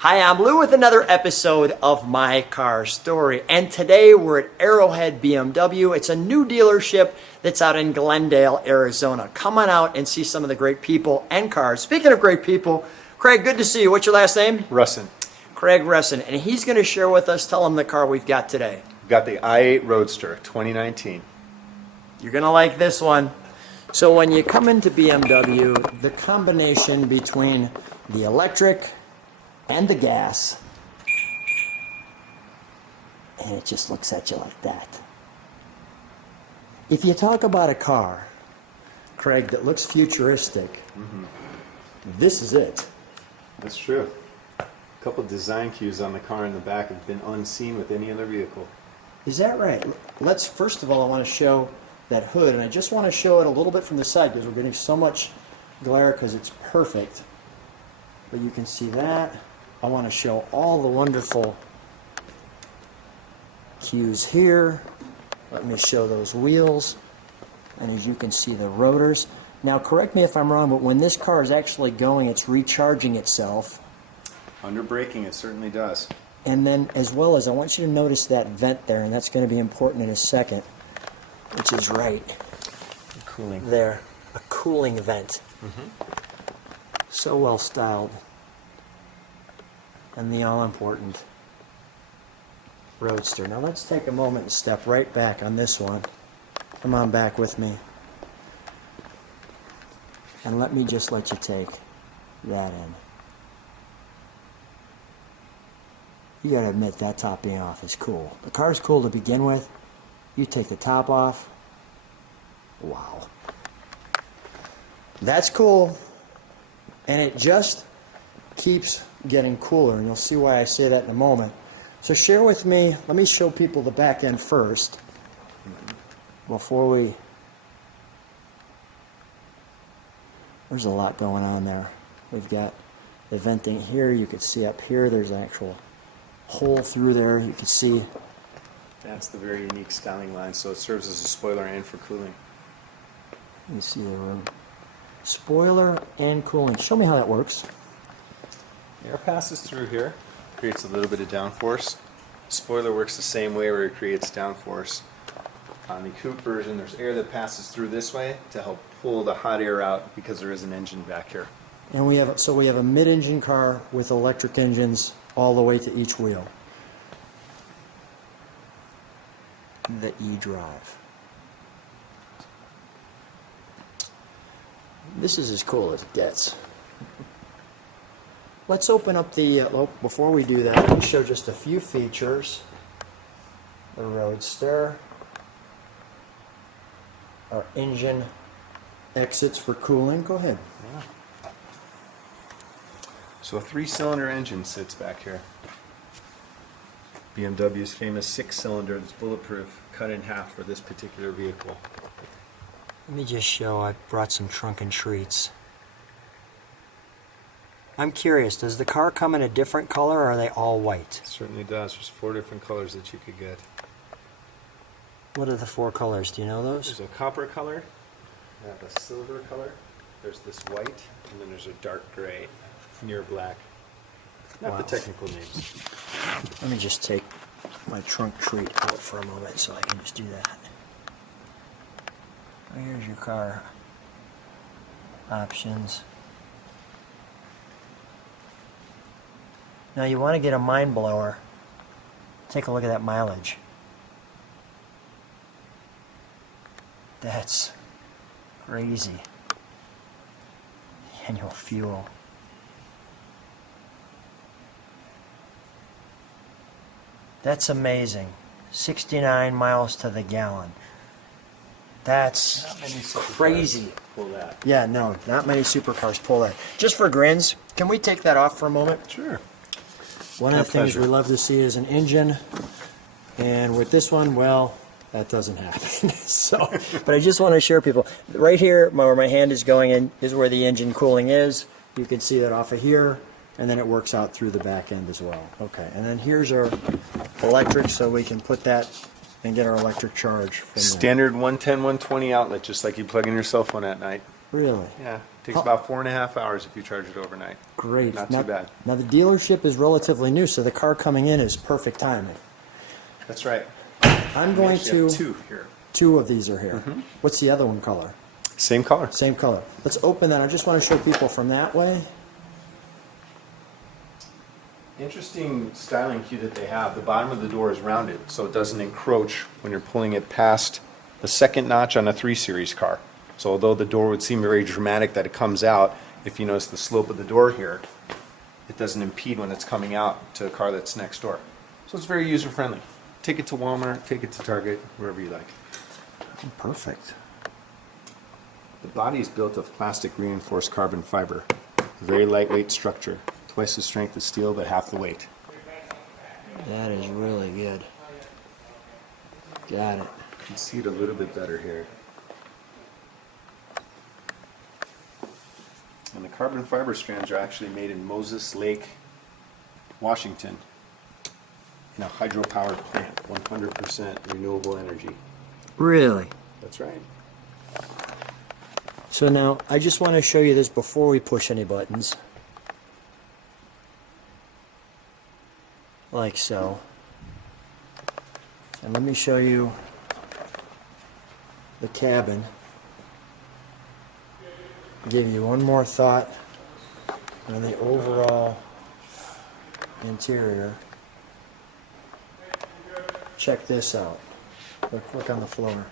Hi, I'm Lou with another episode of My Car Story, and today we're at Arrowhead BMW. It's a new dealership that's out in Glendale, Arizona. Come on out and see some of the great people and cars. Speaking of great people, Craig, good to see you. What's your last name? Rusin. Craig Rusin, and he's going to share with us, tell him the car we've got today. We've got the i8 Roadster 2019. You're going to like this one. So when you come into BMW, the combination between the electric and the gas, and it just looks at you like that. If you talk about a car, Craig, that looks futuristic, this is it. That's true. A couple design cues on the car in the back have been unseen with any other vehicle. Is that right? Let's, first of all, I want to show that hood, and I just want to show it a little bit from the side because we're getting so much glare because it's perfect. But you can see that. I want to show all the wonderful cues here. Let me show those wheels. And as you can see, the rotors. Now, correct me if I'm wrong, but when this car is actually going, it's recharging itself. Under braking, it certainly does. And then, as well as, I want you to notice that vent there, and that's going to be important in a second, which is right Cooling. there. A cooling vent. So well styled. And the all-important Roadster. Now let's take a moment and step right back on this one. Come on back with me. And let me just let you take that in. You gotta admit that top being off is cool. The car's cool to begin with. You take the top off. Wow. That's cool. And it just keeps getting cooler, and you'll see why I say that in a moment. So share with me, let me show people the back end first before we... There's a lot going on there. We've got the venting here. You can see up here there's an actual hole through there. You can see... That's the very unique styling line, so it serves as a spoiler and for cooling. You see the room. Spoiler and cooling. Show me how that works. Air passes through here, creates a little bit of downforce. Spoiler works the same way where it creates downforce. On the coupe version, there's air that passes through this way to help pull the hot air out because there is an engine back here. And we have a mid-engine car with electric engines all the way to each wheel. The e-drive. This is as cool as it gets. Let's open up the, before we do that, let me show just a few features. The Roadster. Our engine exits for cooling. Go ahead. Yeah. So a 3-cylinder engine sits back here. BMW's famous 6-cylinder that's bulletproof, cut in half for this particular vehicle. Let me just show, I brought some trunk and treats. I'm curious, does the car come in a different color or are they all white? It certainly does. There's 4 different colors that you could get. What are the 4 colors? Do you know those? There's a copper color, I have a silver color, there's this white, and then there's a dark gray, near black. Not Wow. the technical names. Let me just take my trunk treat out for a moment so I can just do that. Oh, here's your car options. Now you want to get a mind blower. Take a look at that mileage. That's crazy. Annual fuel. That's amazing. 69 miles to the gallon. That's Not many supercars crazy. pull that. Yeah, no, not many supercars pull that. Just for grins, can we take that off for a moment? Sure. One of My the things pleasure. we love to see is an engine, and with this one, well, that doesn't happen. So, but I just want to share people. Right here, where my hand is going in, is where the engine cooling is. You can see that off of here, and then it works out through the back end as well. Okay, and then here's our electric, so we can put that and get our electric charge from there. Standard 110, 120 outlet, just like you plug in your cell phone at night. Yeah, takes How- about 4.5 hours if you charge it overnight. Great. Not now, too bad. Now the dealership is relatively new, so the car coming in is perfect timing. That's right. I'm We going actually have to. two here. Two of these are here. What's the other one color? Same color. Same color. Let's open that. I just want to show people from that way. Interesting styling cue that they have. The bottom of the door is rounded, so it doesn't encroach when you're pulling it past the second notch on a 3 Series car. So although the door would seem very dramatic that it comes out, if you notice the slope of the door here, it doesn't impede when it's coming out to a car that's next door. So it's very user friendly. Take it to Walmart, take it to Target, wherever you like. Perfect. The body is built of plastic reinforced carbon fiber. A very lightweight structure. Twice the strength of steel, but half the weight. That is really good. Got it. You can see it a little bit better here. And the carbon fiber strands are actually made in Moses Lake, Washington, in a hydropowered plant, 100% renewable energy. Really? That's right. So now, I just want to show you this before we push any buttons. Like so. And let me show you the cabin. Give you one more thought on the overall interior. Check this out. Look on the floor.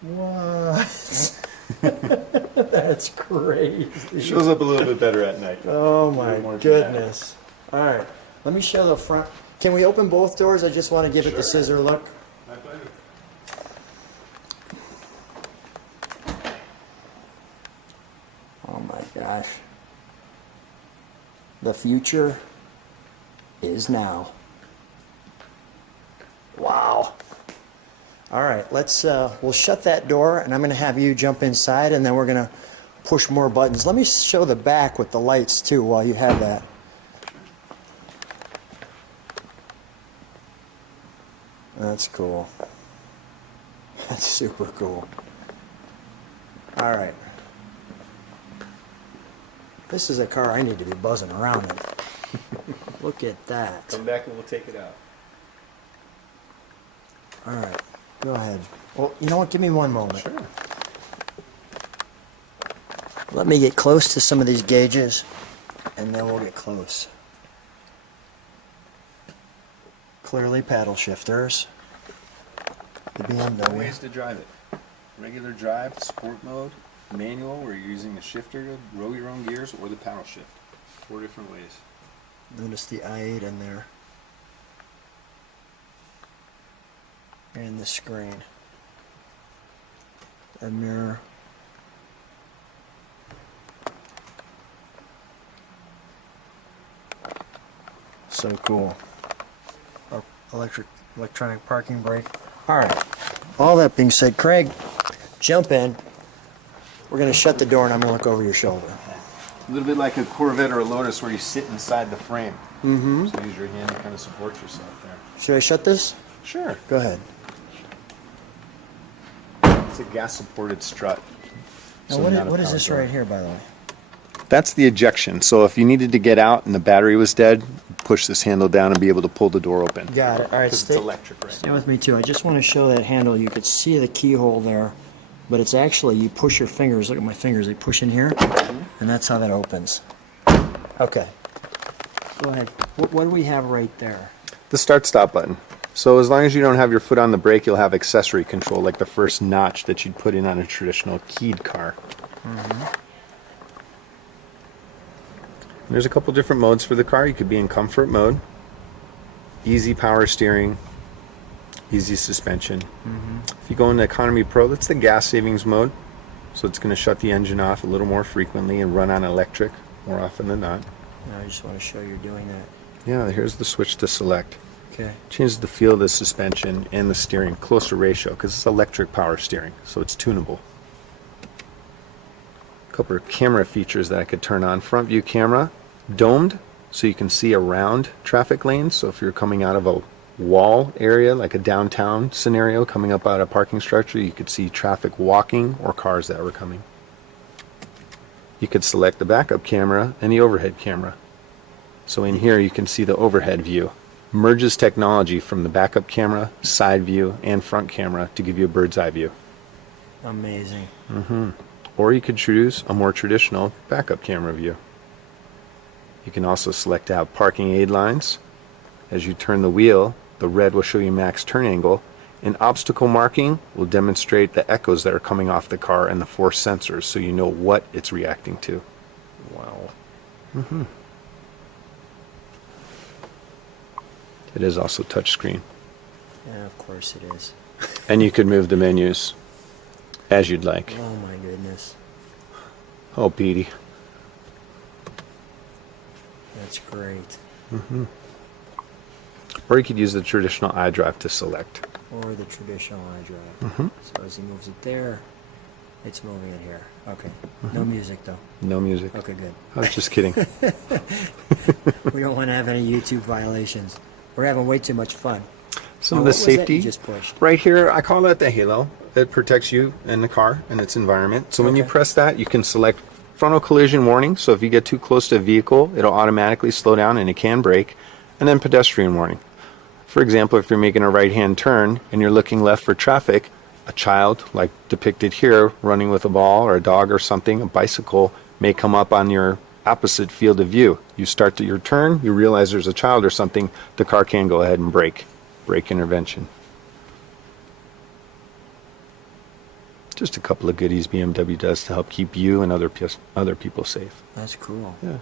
What? That's crazy. It shows up a little bit better at night. Oh A my little more goodness. All right, let me show the front. Can we open both doors? I just want to give it the scissor look. My pleasure. Oh my gosh. The future is now. Wow. All right, we'll shut that door and I'm going to have you jump inside and then we're going to push more buttons. Let me show the back with the lights too while you have that. That's cool. That's super cool. All right. This is a car I need to be buzzing around in. Look at that. Come back and we'll take it out. All right, go ahead. Well, you know what? Give me one moment. Sure. Let me get close to some of these gauges, and then we'll get close. Clearly paddle shifters. The BMW. Ways to drive it. Regular drive, sport mode, manual where you're using the shifter to roll your own gears, or the paddle shift. 4 different ways. Notice the i8 in there. And the screen. A mirror. So cool. Our electronic parking brake. All right. All that being said, Craig, jump in. We're going to shut the door and I'm going to look over your shoulder. A little bit like a Corvette or a Lotus where you sit inside the frame. Mm-hmm. So use your hand to kind of support yourself there. Should I shut this? Sure. Go ahead. It's a gas-supported strut. Now, So not a what is power this door. right here, by the way? That's the ejection. So if you needed to get out and the battery was dead, push this handle down and be able to pull the door open. Got it. All right, Because it's electric right stay now. with me too. I just want to show that handle. You could see the keyhole there, but it's actually, you push your fingers. Look at my fingers. They push in here, and that's how that opens. Okay. Go ahead. What do we have right there? The start-stop button. So as long as you don't have your foot on the brake, you'll have accessory control, like the first notch that you'd put in on a traditional keyed car. There's a couple different modes for the car. You could be in comfort mode, easy power steering, easy suspension. If you go into economy pro, that's the gas savings mode. So it's going to shut the engine off a little more frequently and run on electric more often than not. I just want to show you're doing that. Yeah, here's the switch to select. Okay. Changes the feel of the suspension and the steering, closer ratio, because it's electric power steering, so it's tunable. A couple of camera features that I could turn on. Front view camera, domed, so you can see around traffic lanes. So if you're coming out of a wall area, like a downtown scenario coming up out of a parking structure, you could see traffic walking or cars that were coming. You could select the backup camera and the overhead camera. So in here you can see the overhead view. Merges technology from the backup camera, side view, and front camera to give you a bird's eye view. Amazing. Or you could choose a more traditional backup camera view. You can also select out parking aid lines. As you turn the wheel, the red will show you max turn angle, and obstacle marking will demonstrate the echoes that are coming off the car and the force sensors, so you know what it's reacting to. Wow. It is also touchscreen. Yeah, of course it is. And you could move the menus as you'd like. Oh my goodness. Oh, Petey. That's great. Or you could use the traditional iDrive to select. Or the traditional iDrive. So as he moves it there, it's moving it here. Okay. No music though. No music. Okay, good. I was just kidding. We don't want to have any YouTube violations. We're having way too much fun. Some Now, of the what was that safety you just pushed? right here, I call that the halo. It protects you and the car and its environment. So when you Okay. press that, you can select frontal collision warning. So if you get too close to a vehicle, it'll automatically slow down and it can brake. And then pedestrian warning. For example, if you're making a right-hand turn and you're looking left for traffic, a child, like depicted here, running with a ball or a dog or something, a bicycle, may come up on your opposite field of view. You start your turn, you realize there's a child or something, the car can go ahead and brake. Brake intervention. Just a couple of goodies BMW does to help keep you and other people safe. That's cool. Yeah.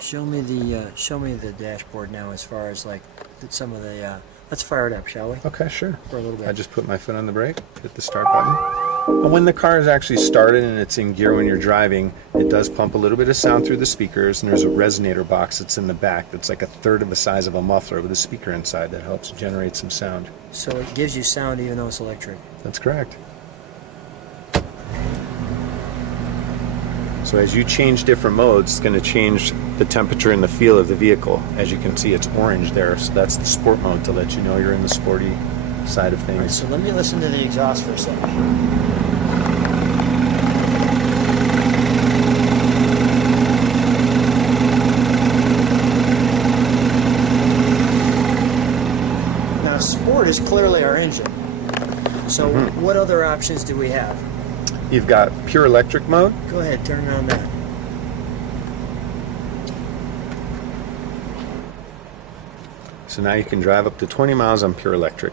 Show me the dashboard now, as far as like some of the. Let's fire it up, shall we? Okay, sure. For a little bit. I just put my foot on the brake, hit the start button. And when the car is actually started and it's in gear when you're driving, it does pump a little bit of sound through the speakers, and there's a resonator box that's in the back that's like a third of the size of a muffler with a speaker inside that helps generate some sound. So it gives you sound even though it's electric. That's correct. So as you change different modes, it's going to change the temperature and the feel of the vehicle. As you can see, it's orange there, so that's the sport mode to let you know you're in the sporty side of All right, things. so let me listen to the exhaust for a second. Now, sport is clearly our engine. So what other options do we have? You've got pure electric mode. Go ahead, turn it on that. So now you can drive up to 20 miles on pure electric.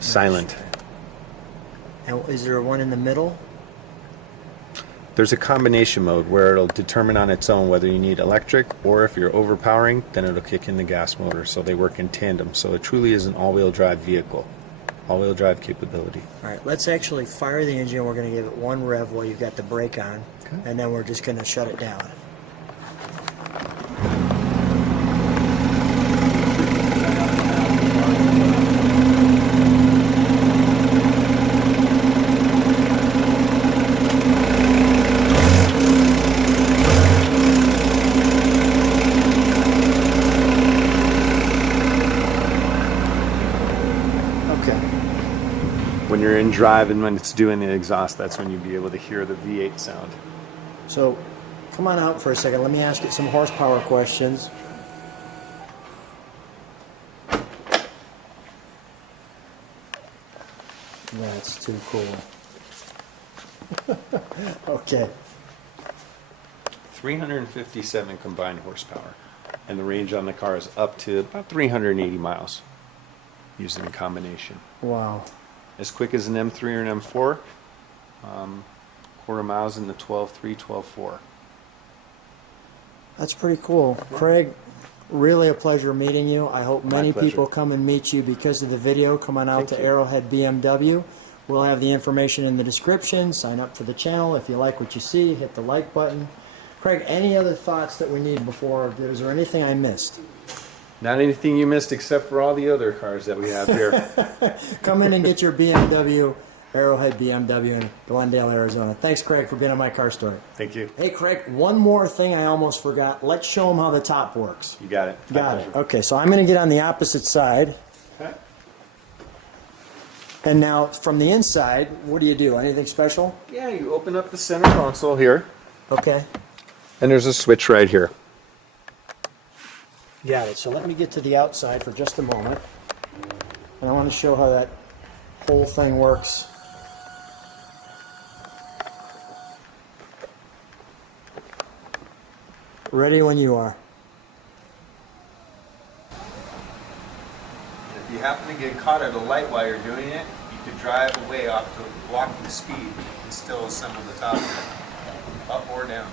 Silent. And is there one in the middle? There's a combination mode where it'll determine on its own whether you need electric, or if you're overpowering, then it'll kick in the gas motor. So they work in tandem. So it truly is an all-wheel drive vehicle. All-wheel drive capability. All right, let's actually fire the engine. We're going to give it one rev while you've got the brake on, Okay. and then we're just going to shut it down. When you're in drive and when it's doing the exhaust, that's when you'll be able to hear the V8 sound. So, come on out for a second. Let me ask you some horsepower questions. That's too cool. Okay. 357 combined horsepower. And the range on the car is up to about 380 miles using a combination. Wow. As quick as an M3 or an M4, quarter miles in the 12.3, 12.4. That's pretty cool. Craig, really a pleasure meeting you. I hope many pleasure. people come and meet you because of the video. Come on out Thank to you. Arrowhead BMW. We'll have the information in the description. Sign up for the channel. If you like what you see, hit the like button. Craig, any other thoughts that we need before? Is there anything I missed? Not anything you missed except for all the other cars that we have here. Come in and get your BMW Arrowhead BMW in Glendale, Arizona. Thanks, Craig, for being on My Car Story. Thank you. Hey, Craig, one more thing I almost forgot. Let's show them how the top works. You got it. Got it. Okay, so I'm going to get on the opposite side. Okay. And now, from the inside, what do you do? Anything special? Yeah, you open up the center console here, Okay. and there's a switch right here. Got it. So let me get to the outside for just a moment. And I want to show how that whole thing works. Ready when you are. If you happen to get caught at a light while you're doing it, you could drive away off to walking speed and still assemble the top up or down.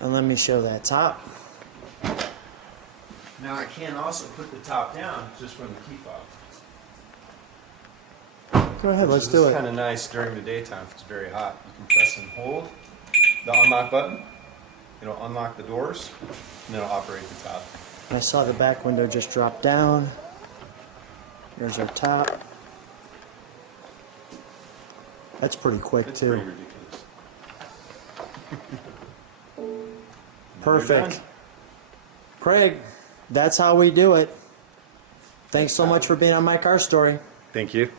And let me show that top. Now I can also put the top down just from the key fob. Go ahead, let's do It's it. kind of nice during the daytime if it's very hot. You can press and hold the unlock button. It'll unlock the doors, and it'll operate the top. I saw the back window just drop down. There's our top. That's pretty quick, It's too. pretty ridiculous. Perfect. Craig, that's how we do it. Thanks so much for being on My Car Story. Thank you.